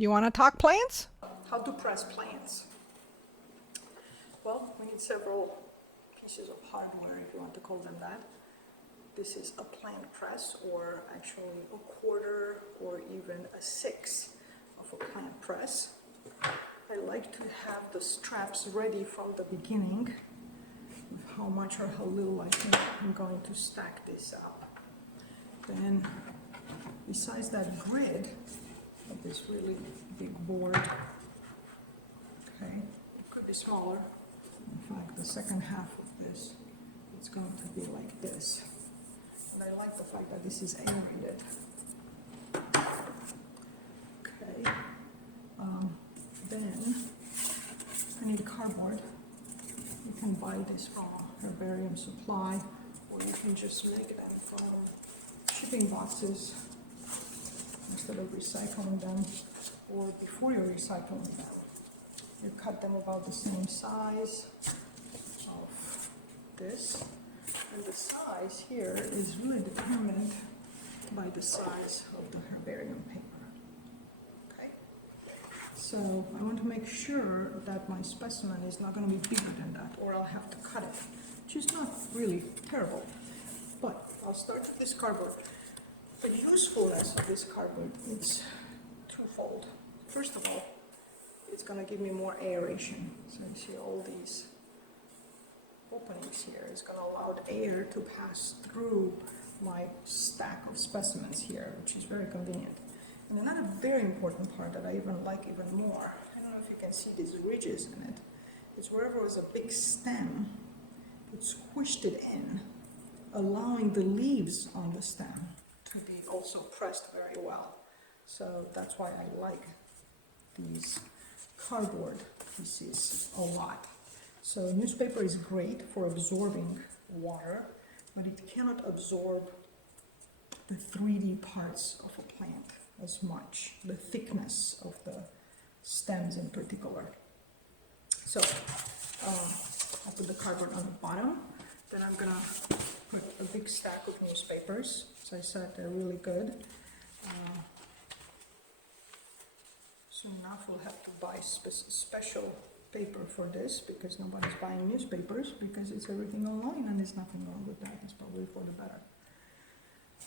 You want to talk plants? How to press plants. Well, we need several pieces of hardware, if you want to call them that. This is a plant press, or actually a quarter or even a sixth of a plant press. I like to have the straps ready from the beginning of how much or how little I think I'm going to stack this up. Then, besides that grid of this really big board, okay, it could be smaller. In fact, the second half of this, it's going to be like this. And I like the fact that this is aerated. Okay. Then I need cardboard. You can buy this from a herbarium supply, or you can just make them from shipping boxes instead of recycling them, or before you're recycling them, you cut them about the same size of this. And the size here is really determined by the size of the herbarium paper. Okay? So I want to make sure that my specimen is not going to be bigger than that, or I'll have to cut it, which is not really terrible. But I'll start with this cardboard. The usefulness of this cardboard is twofold. First of all, it's going to give me more aeration. So you see all these openings here. It's going to allow the air to pass through my stack of specimens here, which is very convenient. And another very important part that I even like even more, I don't know if you can see these ridges in it, is wherever there was a big stem, it squished it in, allowing the leaves on the stem to be also pressed very well. So that's why I like these cardboard pieces a lot. So newspaper is great for absorbing water, but it cannot absorb the 3D parts of a plant as much, the thickness of the stems in particular. So I put the cardboard on the bottom, then I'm gonna put a big stack of newspapers. As I said, they're really good. Soon enough we'll have to buy special paper for this, because nobody's buying newspapers, because it's everything online, and there's nothing wrong with that. It's probably for the better.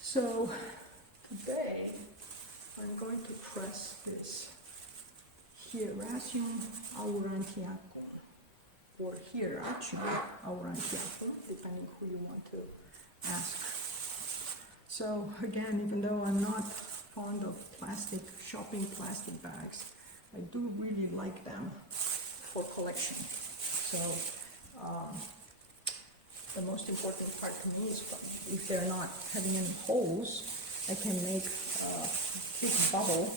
So today I'm going to press this Herbarium aurantiacum, or Herbarium aurantiacum, depending who you want to ask. So again, even though I'm not fond of shopping plastic bags, I do really like them for collection. So the most important part to me is if they're not having any holes, I can make a big bubble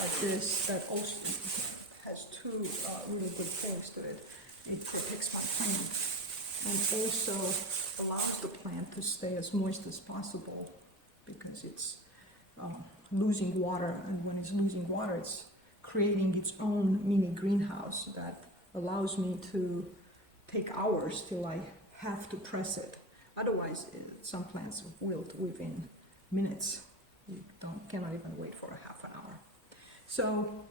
like this that also has two really good things to it. It protects my plant and also allows the plant to stay as moist as possible, because it's losing water, and when it's losing water, it's creating its own mini greenhouse that allows me to take hours till I have to press it. Otherwise, some plants wilt within minutes. You cannot even wait for a half an hour. So,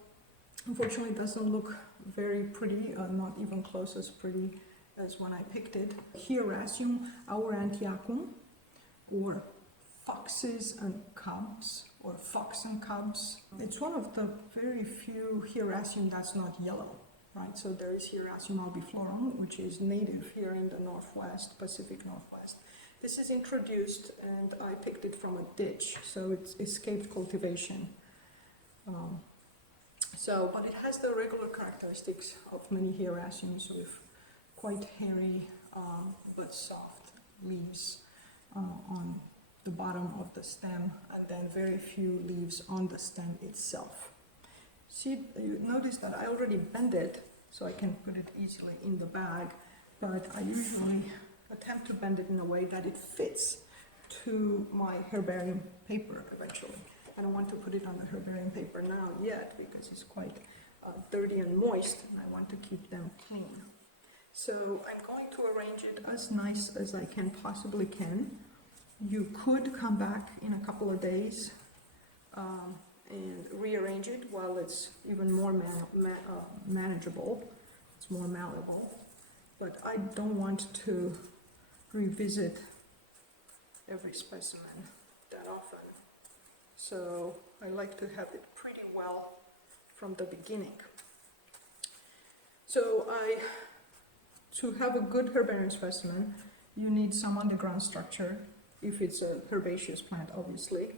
unfortunately, it doesn't look very pretty, not even close as pretty as when I picked it. Herbarium aurantiacum, or foxes and cubs, or fox and cubs. It's one of the very few Herbarium that's not yellow, right? So there is Herbarium albiflorum, which is native here in the Northwest, Pacific Northwest. This is introduced, and I picked it from a ditch, so it's escaped cultivation. But it has the regular characteristics of many Herbariums, with quite hairy but soft leaves on the bottom of the stem, and then very few leaves on the stem itself. See, you notice that I already bent it so I can put it easily in the bag, but I usually attempt to bend it in a way that it fits to my herbarium paper eventually. I don't want to put it on the herbarium paper now yet, because it's quite dirty and moist, and I want to keep them clean. So I'm going to arrange it as nice as I possibly can. You could come back in a couple of days and rearrange it while it's even more manageable. It's more malleable. But I don't want to revisit every specimen that often. So I like to have it pretty well from the beginning. So to have a good herbarium specimen, you need some underground structure, if it's a herbaceous plant, obviously.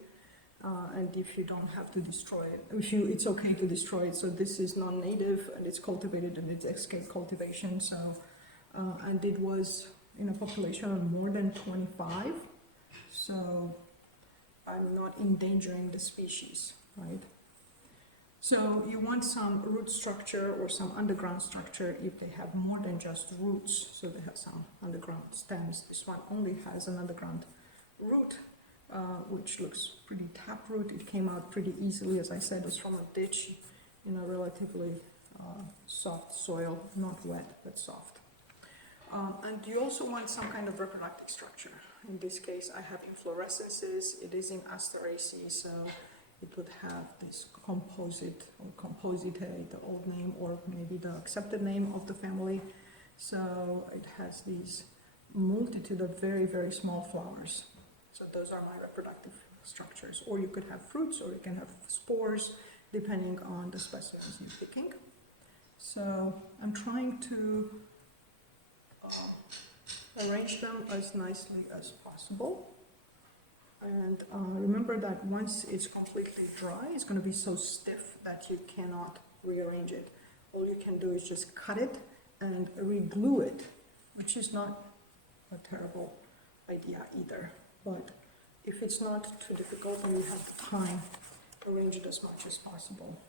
And if you don't have to destroy it, it's okay to destroy it. So this is non-native and it's cultivated and it's escape cultivation. So, and it was in a population of more than 25. So I'm not endangering the species, right? So you want some root structure or some underground structure if they have more than just roots. So they have some underground stems. This one only has an underground root, which looks pretty taproot. It came out pretty easily, as I said, it was from a ditch in a relatively soft soil, not wet, but soft. And you also want some kind of reproductive structure. In this case, I have inflorescences. It is in Asteraceae, so it would have this composite or compositae, the old name, or maybe the accepted name of the family. So it has these multitude of very, very small flowers. So those are my reproductive structures. Or you could have fruits, or you can have spores, depending on the specimens you're picking. So I'm trying to arrange them as nicely as possible. And remember that once it's completely dry, it's going to be so stiff that you cannot rearrange it. All you can do is just cut it and re-glue it, which is not a terrible idea either. But if it's not too difficult and you have time, arrange it as much as possible.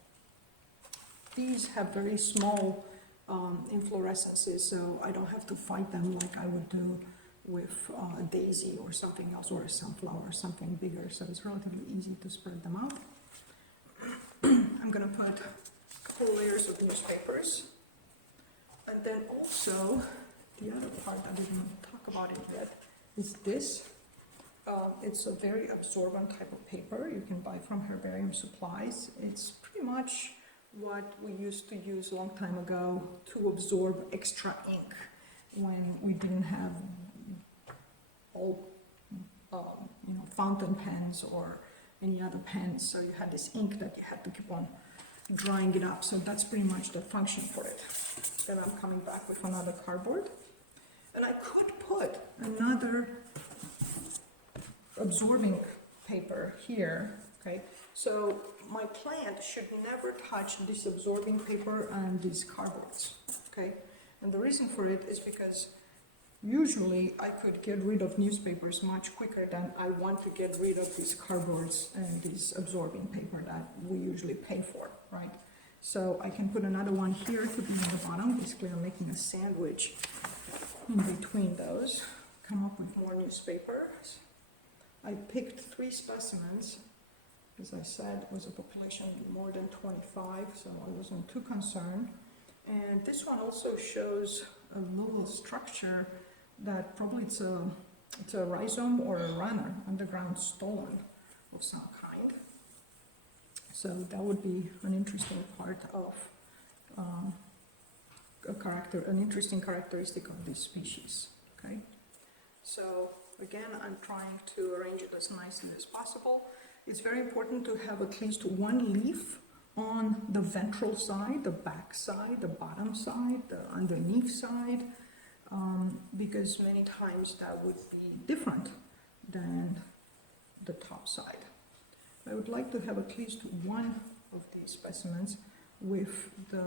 These have very small inflorescences, so I don't have to fight them like I would do with a daisy or something else, or a sunflower, something bigger. So it's relatively easy to spread them out. I'm going to put a couple layers of newspapers. And then also, the other part, I didn't talk about it yet, is this. It's a very absorbent type of paper you can buy from herbarium supplies. It's pretty much what we used to use a long time ago to absorb extra ink when we didn't have all fountain pens or any other pens. So you had this ink that you had to keep on drying it up. So that's pretty much the function for it. Then I'm coming back with another cardboard. And I could put another absorbing paper here, okay? So my plant should never touch this absorbing paper and these cardboards, okay? And the reason for it is because usually I could get rid of newspapers much quicker than I want to get rid of these cardboards and this absorbing paper that we usually pay for, right? So I can put another one here to be on the bottom. Basically, I'm making a sandwich in between those. Come up with more newspapers. I picked 3 specimens. As I said, it was a population more than 25, so I wasn't too concerned. And this one also shows a little structure that probably it's a rhizome or a runner, underground stolon of some kind. So that would be an interesting part of an interesting characteristic of this species. Okay. So again, I'm trying to arrange it as nicely as possible. It's very important to have at least one leaf on the ventral side, the back side, the bottom side, the underneath side, because many times that would be different than the top side. I would like to have at least one of these specimens with the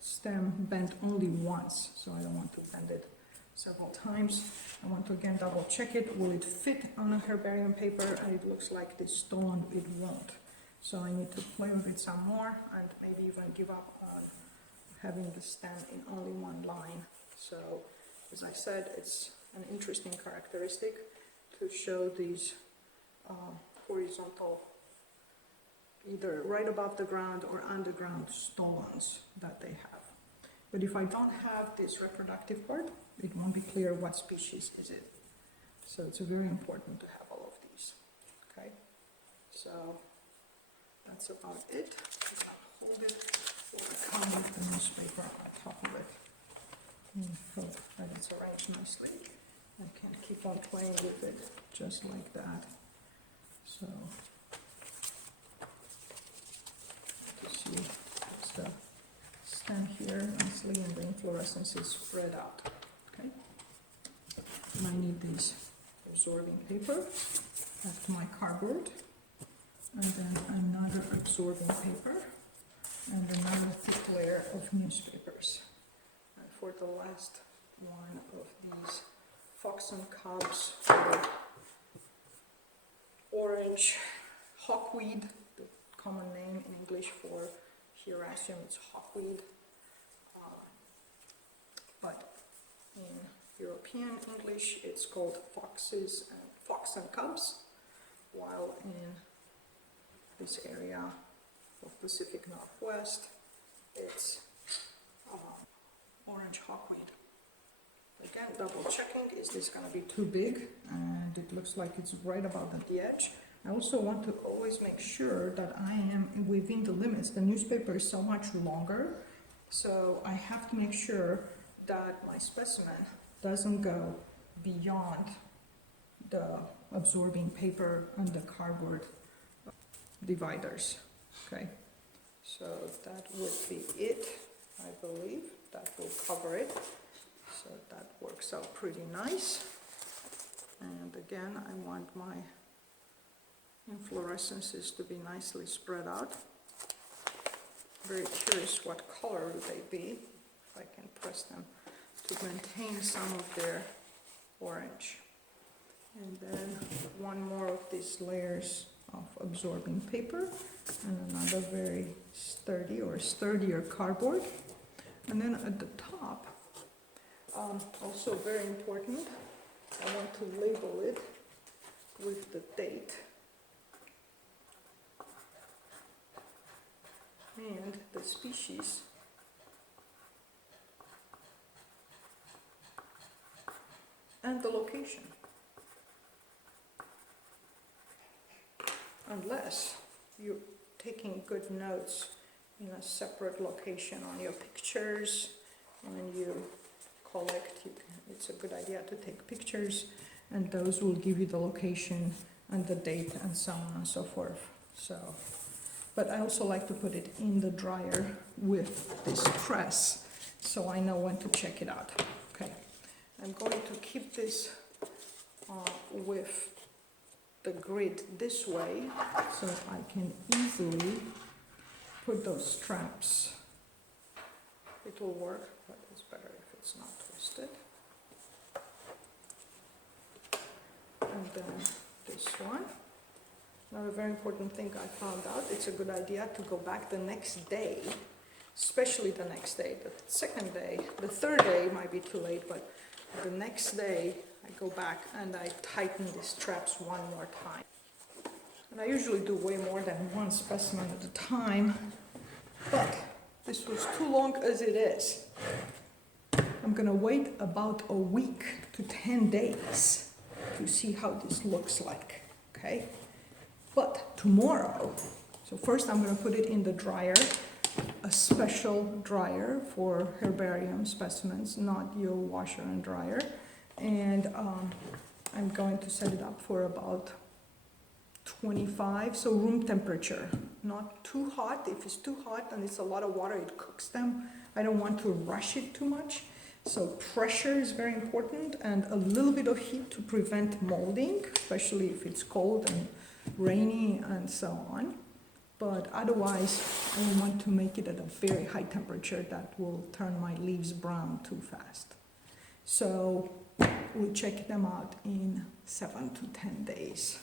stem bent only once, so I don't want to bend it several times. I want to again double check it. Will it fit on a herbarium paper? And it looks like this stone, it won't. So I need to play with it some more and maybe even give up on having the stem in only one line. So as I said, it's an interesting characteristic to show these horizontal, either right above the ground or underground stolons that they have. But if I don't have this reproductive part, it won't be clear what species is it. So it's very important to have all of these. Okay, so that's about it. I'll hold it or come with the newspaper on top of it. So that it's arranged nicely. I can keep on playing with it just like that. So, to see, it's the stand here nicely and the inflorescence is spread out. Okay. And I need these absorbing paper. Back to my cardboard. And then another absorbing paper. And another thick layer of newspapers. And for the last one of these fox and cubs or orange hawkweed, the common name in English for herbarium, it's hawkweed. But in European English, it's called fox and cubs, while in this area of Pacific Northwest, it's orange hawkweed. Again, double checking, is this going to be too big? And it looks like it's right about at the edge. I also want to always make sure that I am within the limits. The newspaper is so much longer, so I have to make sure that my specimen doesn't go beyond the absorbing paper and the cardboard dividers. Okay, so that would be it, I believe. That will cover it. So that works out pretty nice. And again, I want my inflorescences to be nicely spread out. Very curious what color would they be, if I can press them to maintain some of their orange. And then one more of these layers of absorbing paper and another very sturdy or sturdier cardboard. And then at the top, also very important, I want to label it with the date and the species and the location. Unless you're taking good notes in a separate location on your pictures, when you collect, it's a good idea to take pictures, and those will give you the location and the date and so on and so forth. So, but I also like to put it in the dryer with this press, so I know when to check it out. Okay, I'm going to keep this with the grid this way, so I can easily put those straps. It will work, but it's better if it's not twisted. And then this one. Another very important thing I found out, it's a good idea to go back the next day, especially the next day. The second day, the third day might be too late, but the next day I go back and I tighten the straps one more time. And I usually do way more than one specimen at a time, but this was too long as it is. I'm gonna wait about a week to 10 days to see how this looks like, okay? But tomorrow, so first I'm gonna put it in the dryer, a special dryer for herbarium specimens, not your washer and dryer. And I'm going to set it up for about 25, so room temperature, not too hot. If it's too hot and it's a lot of water, it cooks them. I don't want to rush it too much. So pressure is very important, and a little bit of heat to prevent molding, especially if it's cold and rainy and so on. But otherwise, I don't want to make it at a very high temperature that will turn my leaves brown too fast. So we'll check them out in 7 to 10 days.